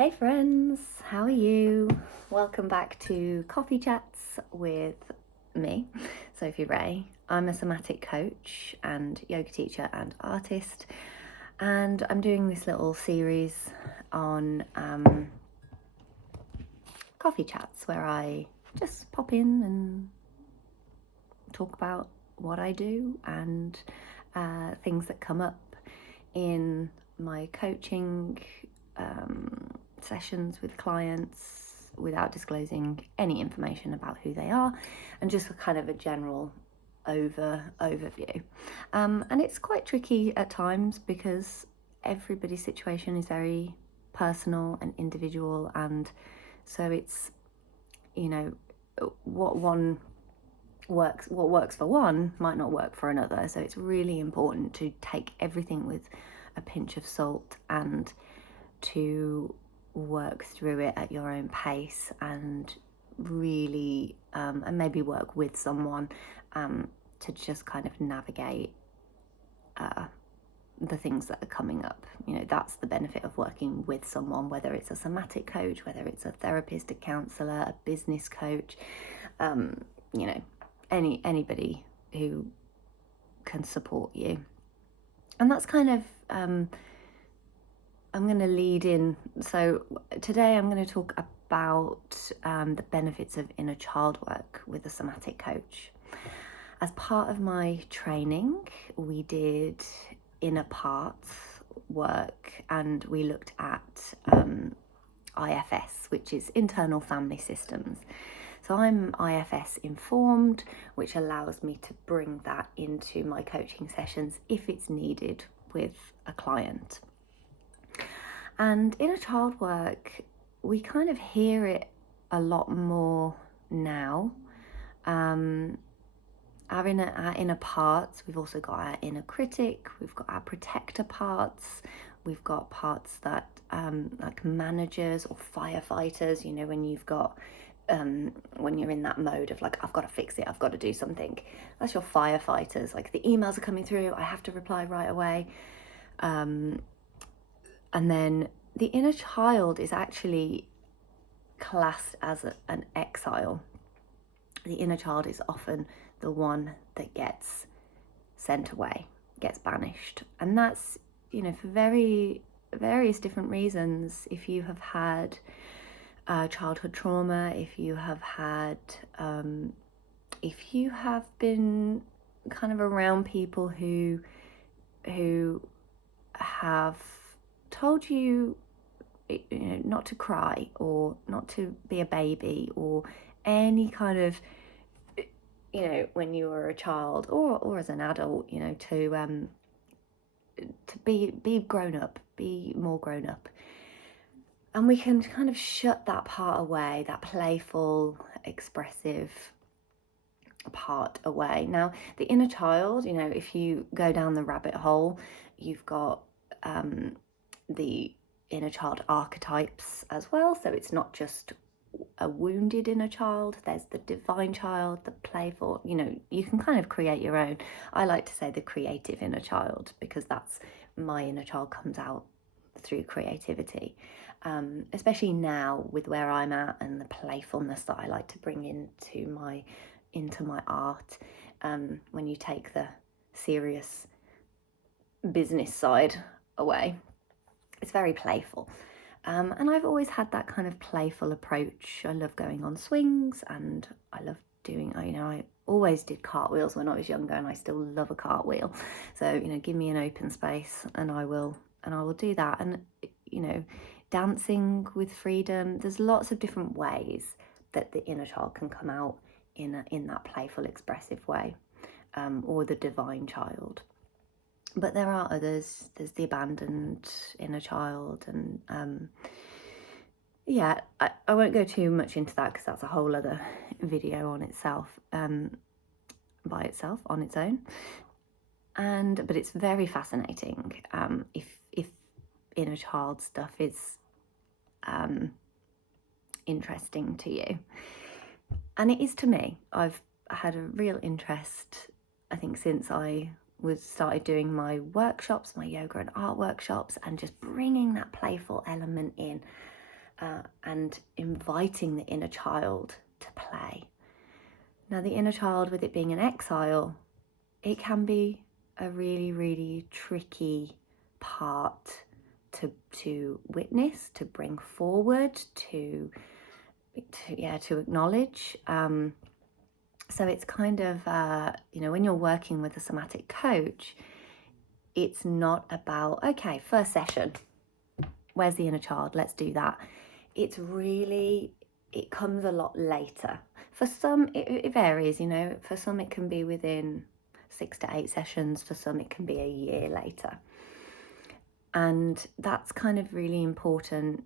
Hey friends, how are you? Welcome back to Coffee Chats with me, Sophie Ray. I'm a somatic coach and yoga teacher and artist, and I'm doing this little series on coffee chats where I just pop in and talk about what I do and things that come up in my coaching sessions with clients without disclosing any information about who they are, and just kind of a general overview. And it's quite tricky at times because everybody's situation is very personal and individual, and so it's, what works for one might not work for another. So it's really important to take everything with a pinch of salt and to work through it at your own pace, and really and maybe work with someone to just kind of navigate the things that are coming up. That's the benefit of working with someone, whether it's a somatic coach, whether it's a therapist, a counselor, a business coach, anybody who can support you. And that's kind of I'm going to lead in. So today I'm going to talk about the benefits of inner child work with a somatic coach. As part of my training, we did inner parts work, and we looked at IFS, which is internal family systems. So I'm IFS informed, which allows me to bring that into my coaching sessions if it's needed with a client. And inner child work, we kind of hear it a lot more now. Our inner parts, we've also got our inner critic, we've got our protector parts, we've got parts that like managers or firefighters, when you've got when you're in that mode of like, I've got to fix it, I've got to do something. That's your firefighters. Like, the emails are coming through, I have to reply right away. And then the inner child is actually classed as an exile. The inner child is often the one that gets sent away, gets banished. And that's, for various different reasons. If you have had childhood trauma, if you have been kind of around people who have told you, not to cry or not to be a baby, or any kind of, when you were a child or as an adult, to be grown up, be more grown up. And we can kind of shut that part away, that playful, expressive part away. Now, the inner child, if you go down the rabbit hole, you've got the inner child archetypes as well. So it's not just a wounded inner child, there's the divine child, the playful, you can kind of create your own. I like to say the creative inner child, because that's my inner child comes out through creativity, especially now with where I'm at and the playfulness that I like to bring into my art. When you take the serious business side away, it's very playful. And I've always had that kind of playful approach. I love going on swings, and I love doing, I always did cartwheels when I was younger, and I still love a cartwheel. So, give me an open space and I will do that. And, dancing with freedom, there's lots of different ways that the inner child can come out in that playful, expressive way, or the divine child. But there are others. There's the abandoned inner child, and I won't go too much into that because that's a whole other video on itself, by itself, on its own. But it's very fascinating if inner child stuff is interesting to you, and it is to me. I've had a real interest, I think, since I started doing my yoga and art workshops, and just bringing that playful element in. and inviting the inner child to play. Now, the inner child, with it being an exile, it can be a really, really tricky part to witness, to bring forward, to acknowledge. So it's kind of, when you're working with a somatic coach, it's not about, okay, first session, where's the inner child? Let's do that. It's really, it comes a lot later. For some, it varies, for some it can be within 6 to 8 sessions, for some it can be a year later. And that's kind of really important.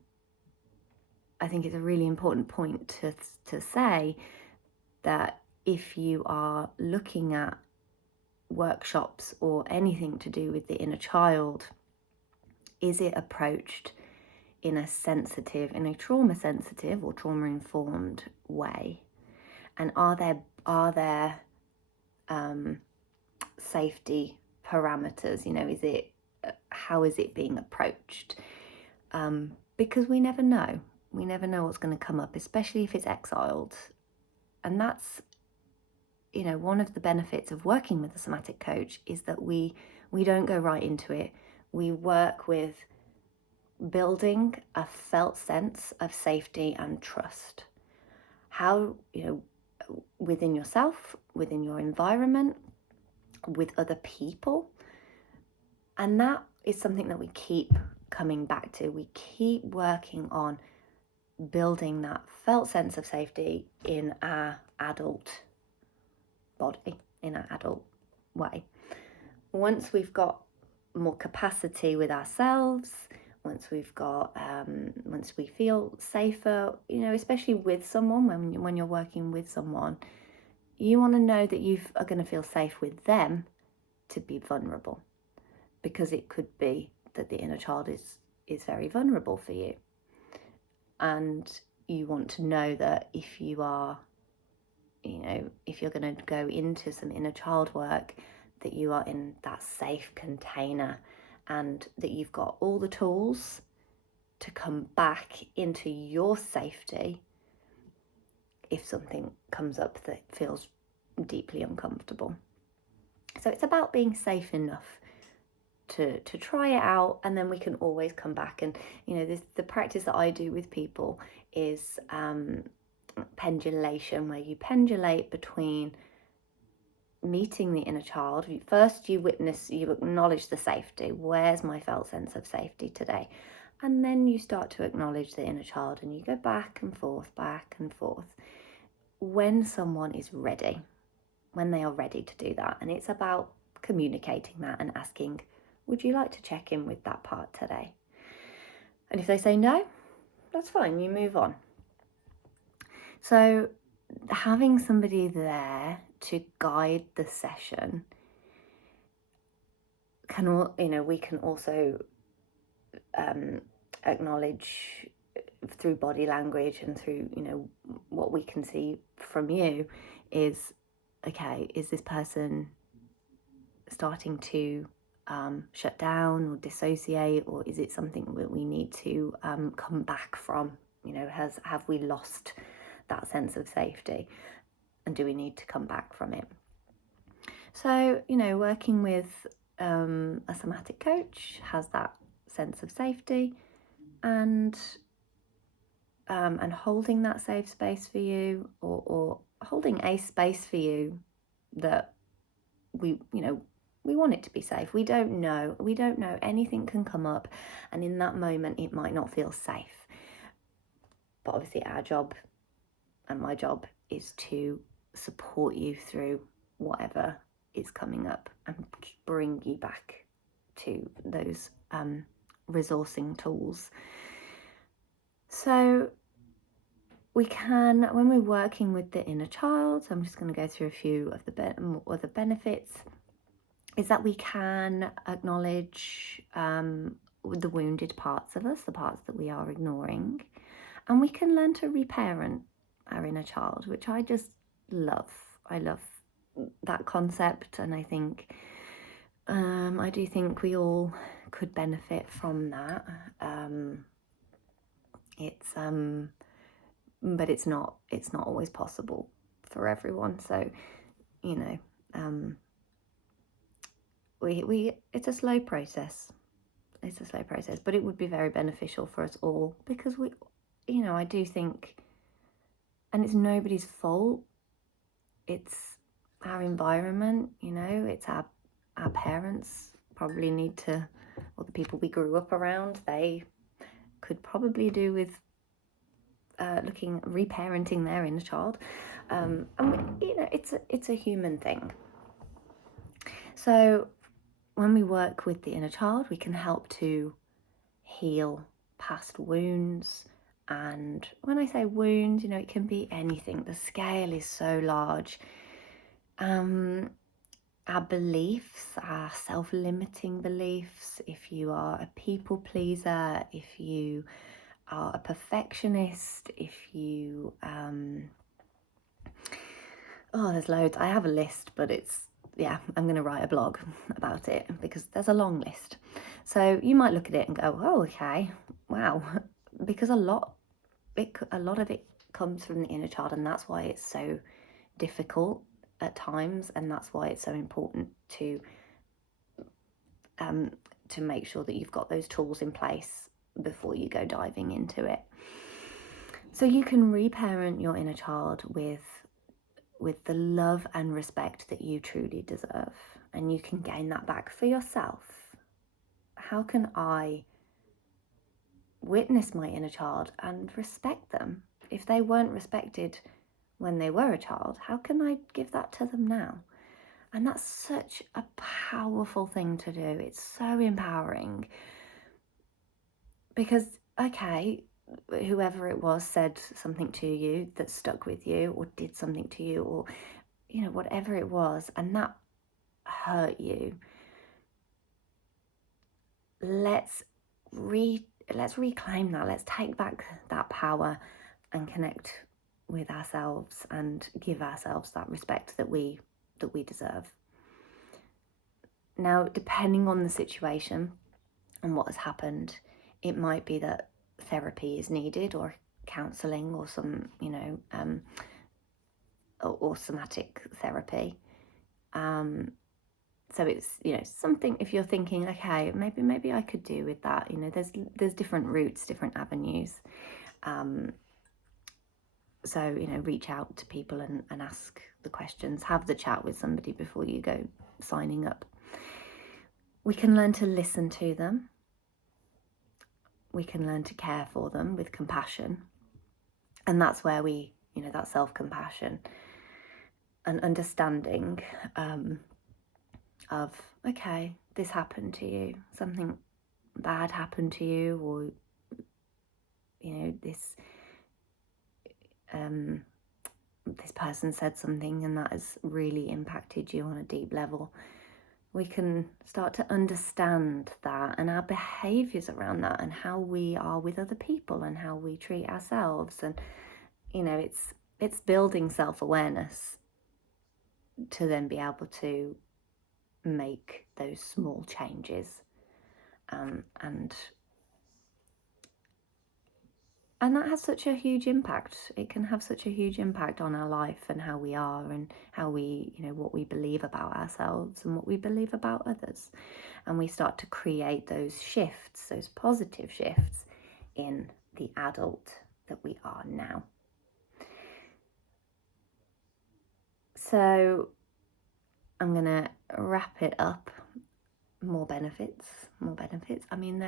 I think it's a really important point to say that if you are looking at workshops or anything to do with the inner child, is it approached in a trauma sensitive or trauma informed way? And are there safety parameters? How is it being approached? Because we never know what's going to come up, especially if it's exiled. And that's one of the benefits of working with a somatic coach, is that we don't go right into it. We work with building a felt sense of safety and trust. How, within yourself, within your environment, with other people. And that is something that we keep coming back to. We keep working on building that felt sense of safety in our adult body, in our adult way. Once we've got more capacity with ourselves, once we feel safer, especially with someone, when you're working with someone, you want to know that you are going to feel safe with them to be vulnerable, because it could be that the inner child is very vulnerable for you. And you want to know that if you are, if you're going to go into some inner child work, that you are in that safe container and that you've got all the tools to come back into your safety if something comes up that feels deeply uncomfortable. So it's about being safe enough to try it out, and then we can always come back. And the practice that I do with people is pendulation, where you pendulate between meeting the inner child. First you acknowledge the safety. Where's my felt sense of safety today? And then you start to acknowledge the inner child, and you go back and forth. When someone is ready, when they are ready to do that. And it's about communicating that and asking, would you like to check in with that part today? And if they say no, that's fine, you move on. So having somebody there to guide the session we can also acknowledge through body language and through what we can see from you is, okay, is this person starting to shut down or dissociate, or is it something that we need to come back from? Have we lost that sense of safety, and do we need to come back from it? So working with a somatic coach has that sense of safety, and holding that safe space for you, or holding a space for you that we want it to be safe. We don't know. Anything can come up, and in that moment it might not feel safe. But obviously our job and my job is to support you through whatever is coming up and bring you back to those resourcing tools. So we can, when we're working with the inner child, so I'm just going to go through a few of the other benefits, is that we can acknowledge the wounded parts of us, the parts that we are ignoring, and we can learn to reparent our inner child, which I just love. I love that concept, and I think I do think we all could benefit from that. It's but it's not always possible for everyone. So, you know, we it's a slow process. It's a slow process, but it would be very beneficial for us all, because we, I do think, and it's nobody's fault. It's our environment, it's our parents probably need to, or the people we grew up around, they could probably do with reparenting their inner child. And it's a human thing. So when we work with the inner child, we can help to heal past wounds. And when I say wounds, it can be anything. The scale is so large. Our beliefs, our self-limiting beliefs, if you are a people pleaser, if you are a perfectionist, if you there's loads. I have a list, but I'm going to write a blog about it because there's a long list. So you might look at it and go, oh, okay, wow, because a lot of it comes from the inner child, and that's why it's so difficult at times, and that's why it's so important to make sure that you've got those tools in place before you go diving into it. So you can reparent your inner child with the love and respect that you truly deserve, and you can gain that back for yourself. How can I witness my inner child and respect them? If they weren't respected when they were a child, how can I give that to them now? And that's such a powerful thing to do. It's so empowering, because, okay, whoever it was said something to you that stuck with you, or did something to you, or, whatever it was, and that hurt you. Let's reclaim that. Let's take back that power and connect with ourselves and give ourselves that respect that we deserve. Now, depending on the situation and what has happened, it might be that therapy is needed, or counselling, or some, or somatic therapy. So it's, something, if you're thinking, okay, maybe I could do with that, there's different routes, different avenues. So, reach out to people and ask the questions, have the chat with somebody before you go signing up. We can learn to listen to them. We can learn to care for them with compassion. And that's where that self-compassion and understanding of, okay, this happened to you, something bad happened to you, or, this person said something and that has really impacted you on a deep level. We can start to understand that, and our behaviours around that, and how we are with other people, and how we treat ourselves. And, it's building self-awareness to then be able to make those small changes. And that has such a huge impact. It can have such a huge impact on our life, and how we are, and how we, what we believe about ourselves and what we believe about others. And we start to create those shifts, those positive shifts, in the adult that we are now. So I'm going to wrap it up. More benefits. I mean,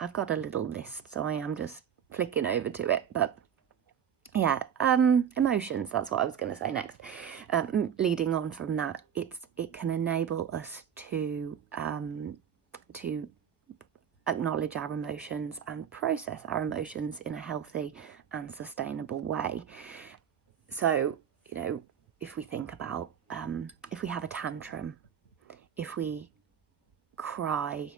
I've got a little list, so I am just flicking over to it. But yeah, emotions, that's what I was going to say next. Leading on from that, it can enable us to acknowledge our emotions and process our emotions in a healthy and sustainable way. So, if we think about, if we have a tantrum, if we cry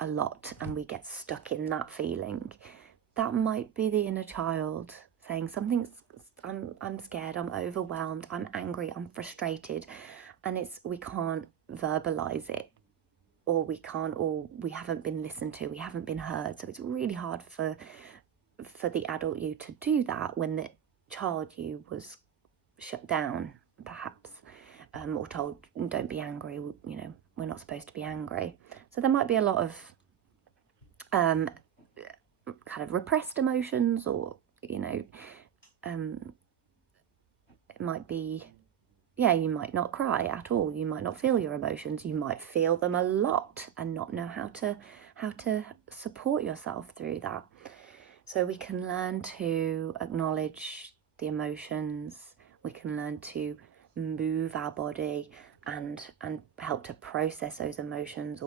a lot and we get stuck in that feeling, that might be the inner child saying I'm scared, I'm overwhelmed, I'm angry, I'm frustrated, and we can't verbalize it. or we can't, or we haven't been listened to, we haven't been heard. So it's really hard for the adult you to do that when the child you was shut down, perhaps, or told, don't be angry, we're not supposed to be angry. So there might be a lot of kind of repressed emotions, or it might be, you might not cry at all, you might not feel your emotions, you might feel them a lot and not know how to support yourself through that. So we can learn to acknowledge the emotions, we can learn to move our body and help to process those emotions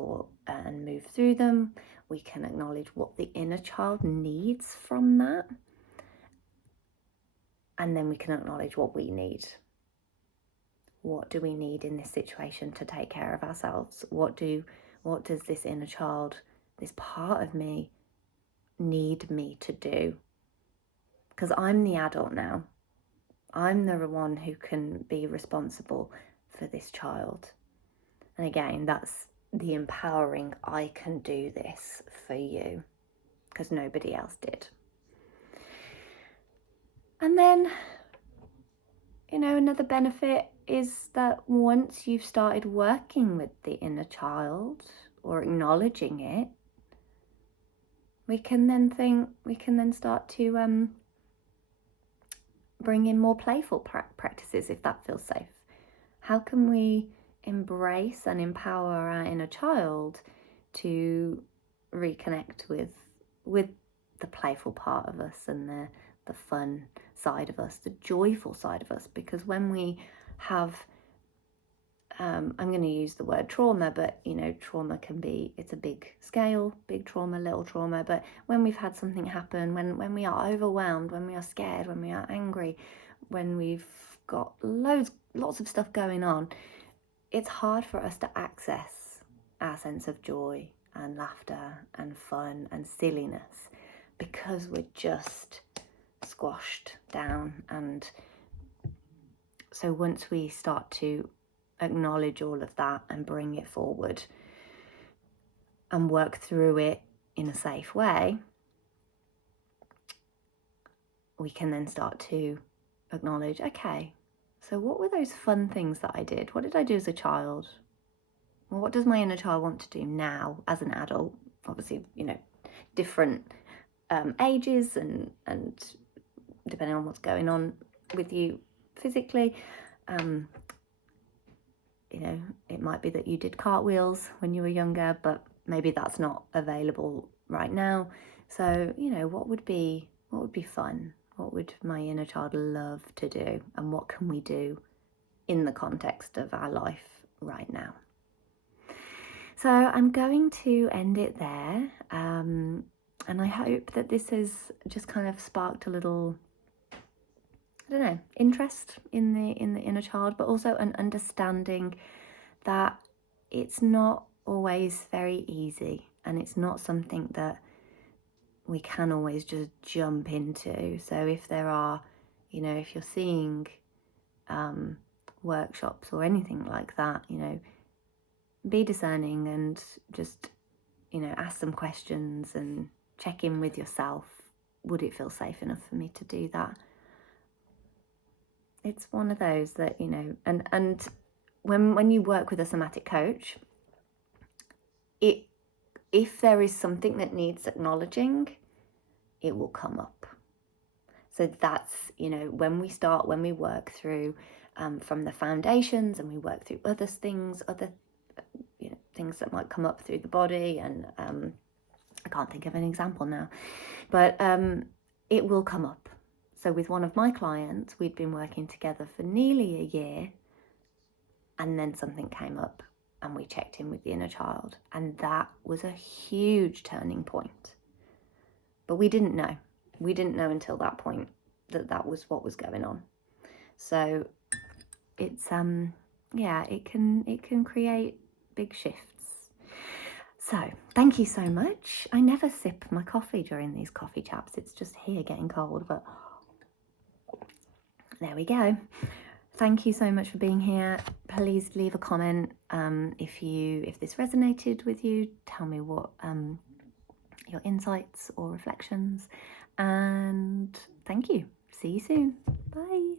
and move through them. We can acknowledge what the inner child needs from that, and then we can acknowledge what we need. What do we need in this situation to take care of ourselves? What does this inner child, this part of me, need me to do? Because I'm the adult now. I'm the one who can be responsible for this child. And again, that's the empowering, I can do this for you, because nobody else did. And then, another benefit is that once you've started working with the inner child or acknowledging it, we can then start to bring in more playful practices if that feels safe. How can we embrace and empower our inner child to reconnect with the playful part of us and the fun side of us, the joyful side of us? Because when we have, I'm going to use the word trauma, but trauma it's a big scale, big trauma, little trauma. But when we've had something happen, when we are overwhelmed, when we are scared, when we are angry, when we've got lots of stuff going on, it's hard for us to access our sense of joy and laughter and fun and silliness, because we're just squashed down. And so once we start to acknowledge all of that and bring it forward and work through it in a safe way, we can then start to acknowledge, okay, so what were those fun things that I did? What did I do as a child? Well, what does my inner child want to do now as an adult? Obviously, different ages and depending on what's going on with you physically. It might be that you did cartwheels when you were younger, but maybe that's not available right now. So, what would be fun? What would my inner child love to do? And what can we do in the context of our life right now? So I'm going to end it there. And I hope that this has just kind of sparked a little, interest in the inner child, but also an understanding that it's not always very easy, and it's not something that we can always just jump into. So if there are, if you're seeing workshops or anything like that, be discerning and just, ask some questions and check in with yourself. Would it feel safe enough for me to do that? It's one of those that, and when you work with a somatic coach, if there is something that needs acknowledging, it will come up. So that's, when we work through from the foundations, and we work through other things that might come up through the body, and I can't think of an example now, but it will come up. So with one of my clients, we'd been working together for nearly a year, and then something came up and we checked in with the inner child, and that was a huge turning point. But we didn't know until that point that was what was going on. So it's it can create big shifts. So thank you so much. I never sip my coffee during these coffee chats. It's just here getting cold, but there we go. Thank you so much for being here. Please leave a comment if this resonated with you. Tell me what your insights or reflections. And thank you. See you soon. Bye.